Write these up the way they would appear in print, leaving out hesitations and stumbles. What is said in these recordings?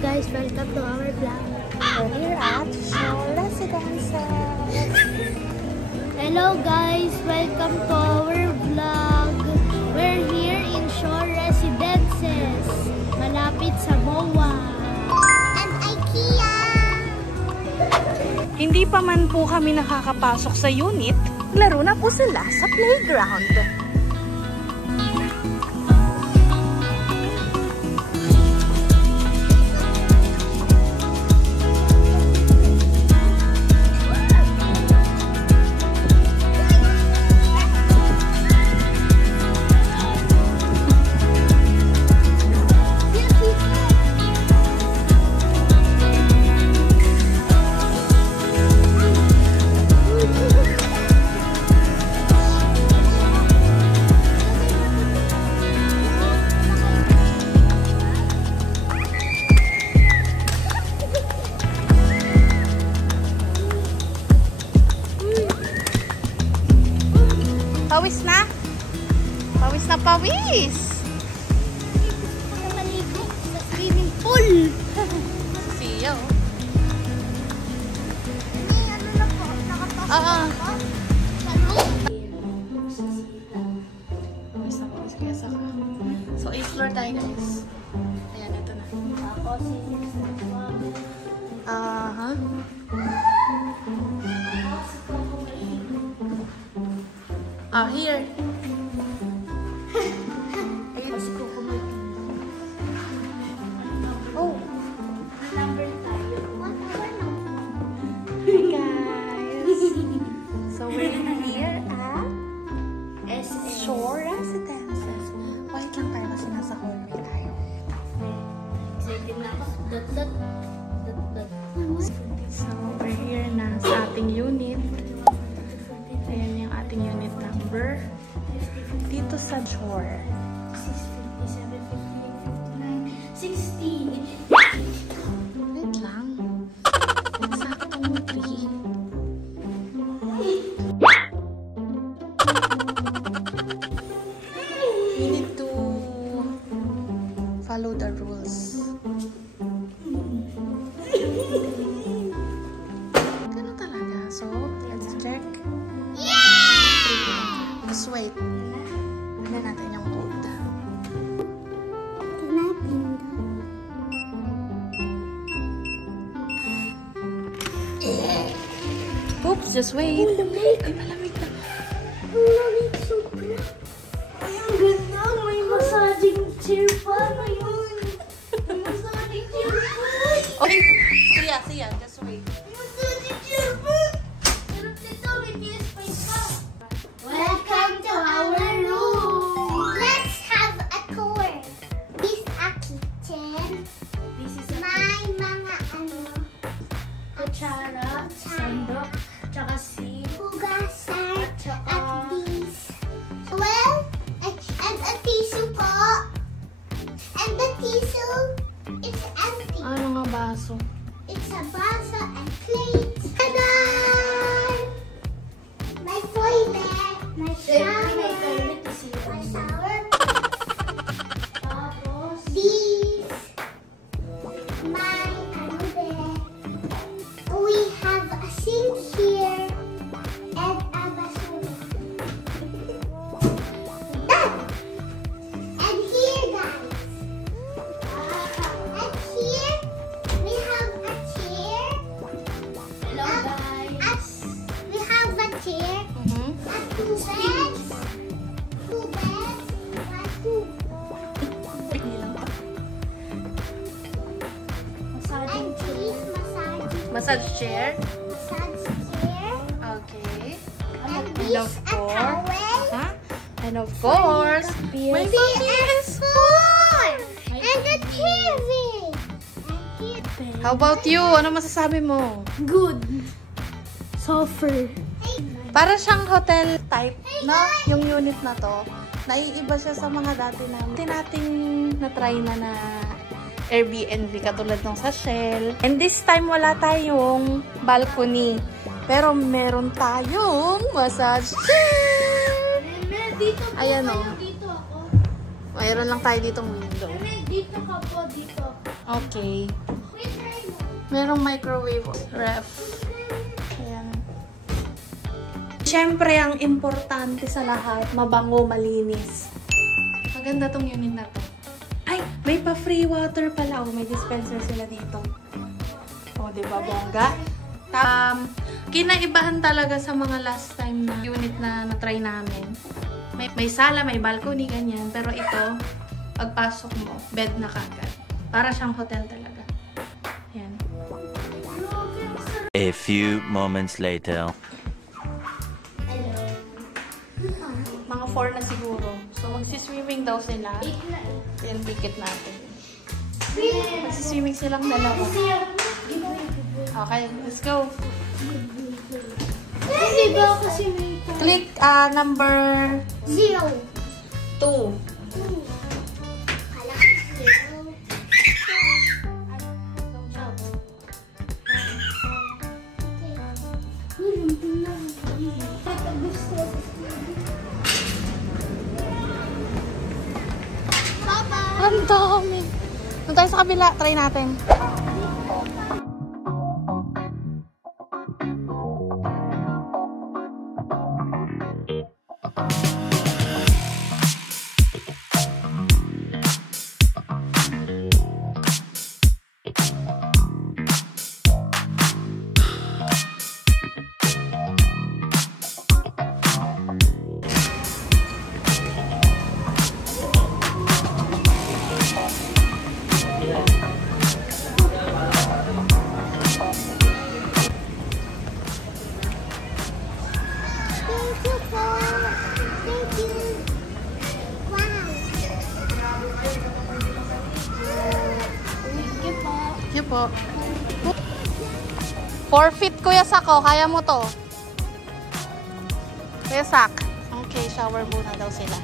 guys, welcome to our vlog. We're here at Shore Residences. Hello guys, welcome to our vlog. We're here in Shore Residences, malapit sa MOA. And IKEA! Hindi pa man po kami nakakapasok sa unit, laro na po sila sa playground. Pawis na? Pawis na pawis! Maligo sa swimming pool! Siya, oh. Ano na po? Nakapasok ako? Sa room? So, 8th floor tayo, guys. Ayan, ito na. Tapos, Aha. Here. oh, number tayo. What number na? Hi, guys. So, we're here at Shore Residences. Wait lang tayo kasi nasa hallway tayo. Excited na ako. Dot. So, we're here na sa ating unit. Ayan yung ating unit number. Dito sa Shore. 60. Wait lang. Saktong 3. We need to follow the rules. Ganun talaga. So, let's check. Just wait. Tignan natin yung code. Oops, just wait. Ay, malamig na. Malamig sobra. Ay, ang ganda. May massaging chair pa ngayon. May massaging chair pa. Okay. Siya. Just wait. May massaging chair pa. Sarap nito. May PS5 pa. Welcome to our room. Let's have a tour. This a kitchen. This is May mga kutsara, sandok, tsaka sink. hugasan Tsaka- at these. Well, and a tissue po. And the tissue, it's empty. Ano nga baso? It's a baso and plate. Ta-da! My toilet, my shower, May toilet kasi my shower. Tapos, These, my bed. We have a sink here and a basura. Done. And here, guys. And here we have a chair. hello guys. We have a chair. And two beds. Two beds. And two. Massaging And these Massage chair? massage chair. Okay. And And this of a course. towel. Huh? And of course, may PS4. And the TV. And here. How about you? Ano masasabi mo? Good. Softer. Para siyang hotel type, no? Yung unit na to. Naiiba siya sa mga dati nating na-try na Airbnb katulad ng sa Shell. And this time wala tayong balcony. Pero meron tayong massage chair. Dito po Ayan, kayo, oh. dito ako. Mayroon lang tayo ditong window. Dito ka po, dito. Okay. Merong microwave ref. Ayan. Siyempre, ang importante sa lahat, mabango, malinis. Maganda tong unit na to. Ay, may pa-free water pala. Oh, may dispenser sila dito. Oh, diba, bongga? Kinaibahan talaga sa mga last time na unit na na-try namin. May sala, may balcony, ganyan. Pero ito, pagpasok mo, bed na kagad. Para siyang hotel talaga. Ayan. A few moments later. Mga 4 na siguro. So, magsiswimming daw sila. Yung ticket natin. Magsiswimming silang dalawa. Okay, let's go. Diba kasi may Click number 0. 2. Ang dami. Doon tayo sa kabila. Try natin. Thank you po. 4 feet, Kuya Sako. Kaya mo to. Kuya Sak. Okay, shower muna daw sila.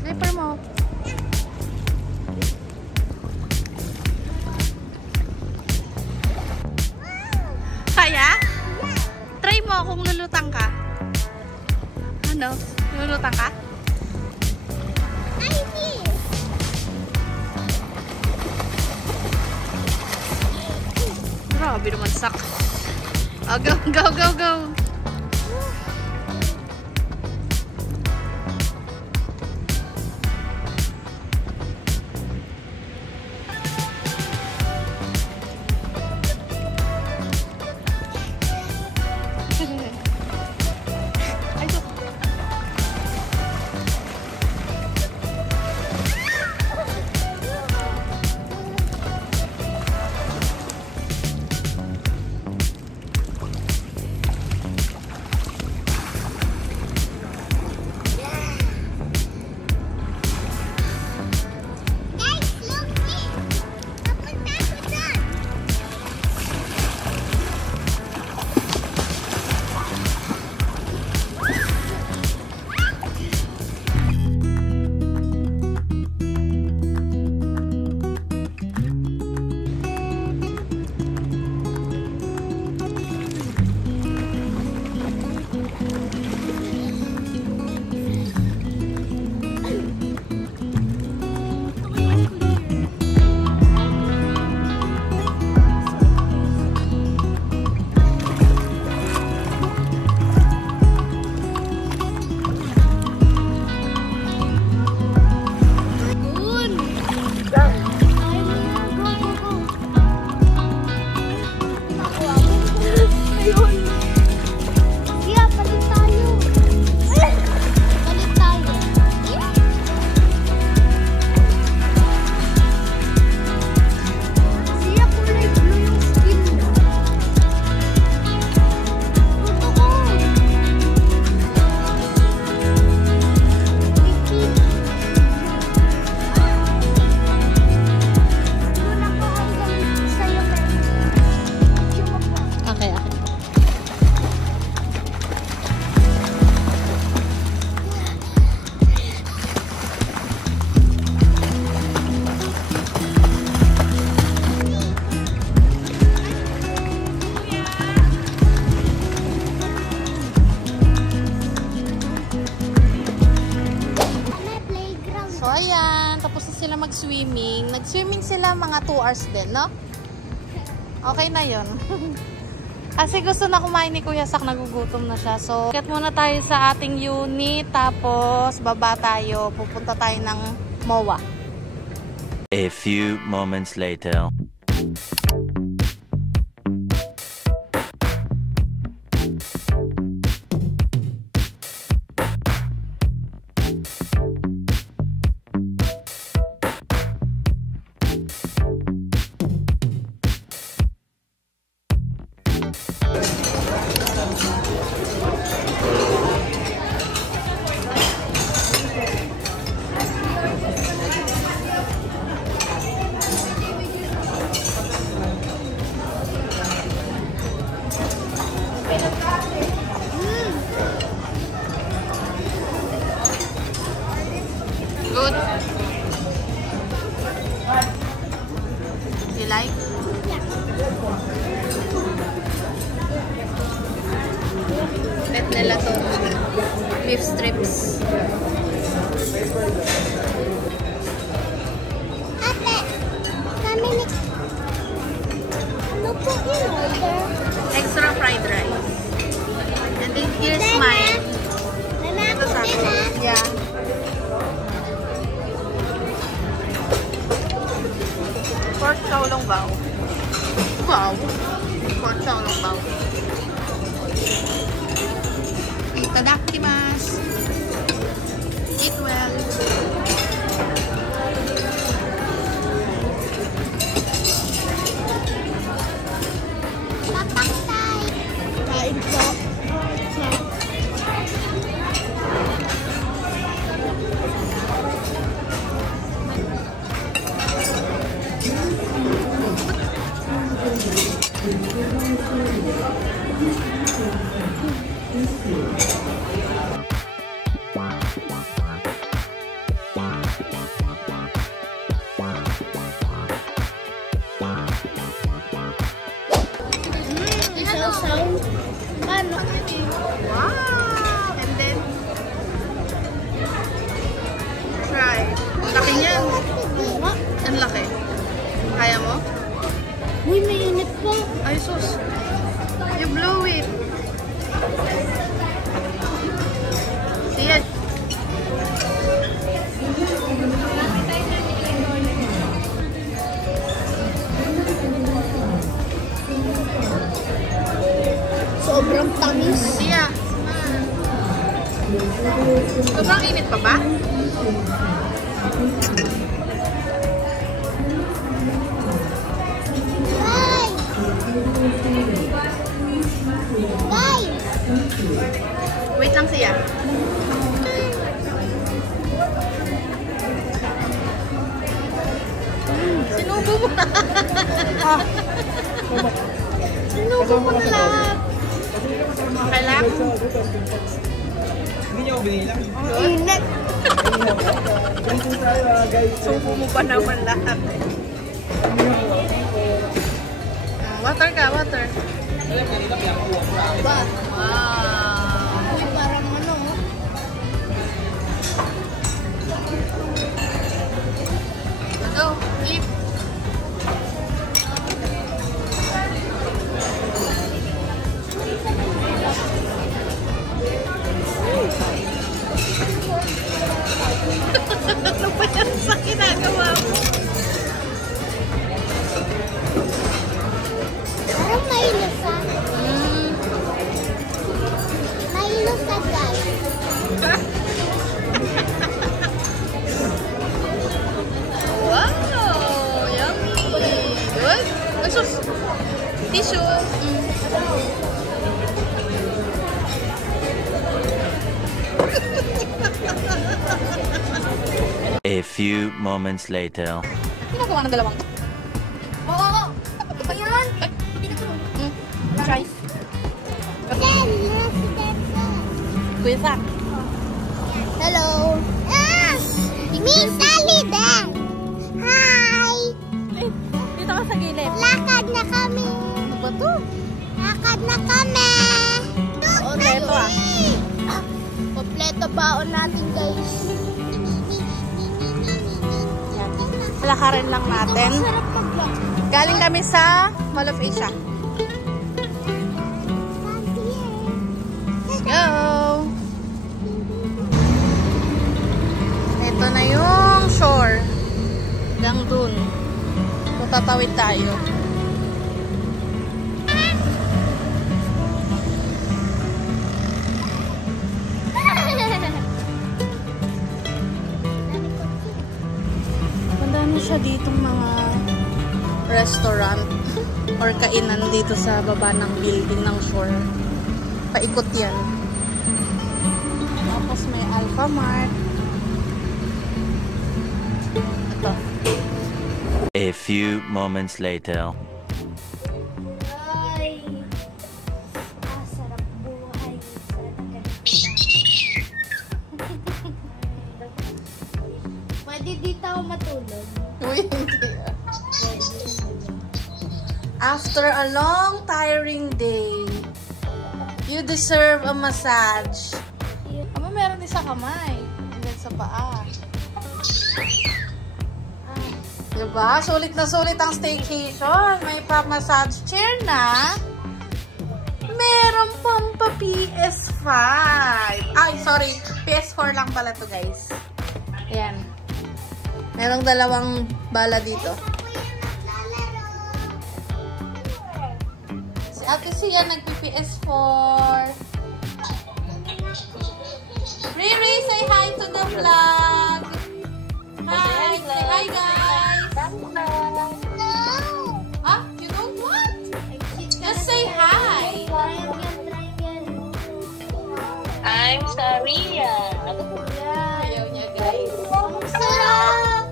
Slipper mo. Kaya? Try mo kung lulutang ka. Ano? Lulutang ka? Grabe naman sak. Oh, go, go, go, go. sila mag-swimming. Nag-swimming sila mga 2 hours din, no? Okay na yun. Kasi gusto na kumain ni Kuya Sak, nagugutom na siya. So, kat muna tayo sa ating unit. Tapos, baba tayo. Pupunta tayo ng MOA. A few moments later. Good. You like? Bet nila to. Beef strips. Ate, kami ni... Ano po in order? Extra fried rice. And then here's mine. Ito sa akin. Yeah. Pork chow long bao. Wow. Pork chow long bao. Itadakimasu. Eat well. Papaktay. Kain po. Isaw-saw. Ano? Wow! And then, try. Ang laki niyan. Ang laki. Kaya mo? Uy, may init po. Ay, sus. You blow it. See it? Sobrang tamis. Siya. Sobrang init pa ba? Bye! Bye! Wait lang siya. Sinubo mo na. Sinubo mo na lahat. Okay lang? Init. Subo mo pa naman lahat. Water ka, water. Ba? Wow. Uy, parang ano. Go, eat. Ano ba yan sa ginagawa mo? Parang may lusa. May lusa, guys. Wow! Yummy! Good? Ay, sus! Tissue! A few moments later. Ginagawa ng dalawang. Oo! Ano ba yan? Try. Then, nasa dito. Kuya Sak. Hello! Ah! Miss Sally din. Hi! Dito ka sa gilid. Lakad na kami. Ano ba to? Lakad na kami. Oo, ito ah. Kompleto baon natin, guys. Yan. lalakarin lang natin. Galing kami sa Mall of Asia. Let's go! Ito na yung shore. Hanggang dun. So, tatawid tayo. Madami siya ditong mga restaurant or kainan dito sa baba ng building ng shore. Paikot yan. Tapos may Alphamart. Ito. A few moments later. Ay, sarap buhay. Pwede dito ako matulog. Uy, hindi. After a long, tiring day, you deserve a massage. Ama, meron din sa kamay. And then sa paa. Diba? Sulit na sulit ang staycation. May pa-massage chair na. Meron pang pa PS5. Ay, sorry. PS4 lang pala to, guys. Ayan. Merong dalawang bala dito. Si Ate Sia nagpi-PS4. Riri, say hi to the vlog. Hi, say hi, guys. Ah, you don't want? Just say hi. I'm sorry. Ayaw niya, guys. Ang sarap!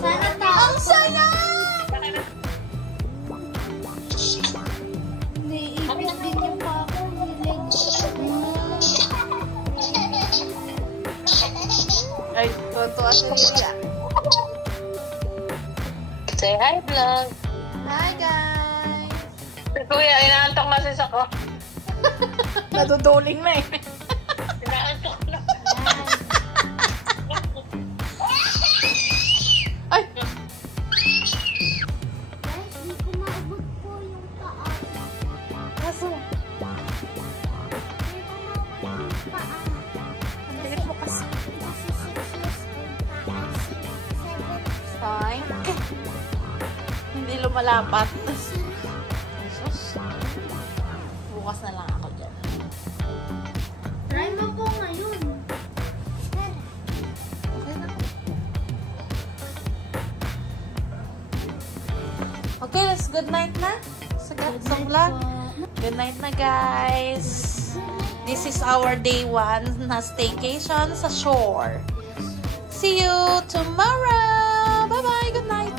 Sana tao. Ang sarap! Naiipit din yung pako. Ay, totoo siya niya. Say hi, vlog. Hi, guys. Kuya, inaantok masis ako. Naduduling na eh. Inaantok na. Ay! Guys, di ko maabot po yung paa. Kaso, Di ko maabot yung paa. tingin mo kasi. Kasi 6 years old pa. 7. Fine. Hindi lumalapat. Jesus. Bukas na lang ako dyan. Try mo po ngayon. Okay na. Okay, let's good night na. Sa vlog. Good night na, guys. This is our day 1 na staycation sa shore. See you tomorrow. Bye-bye. Good night.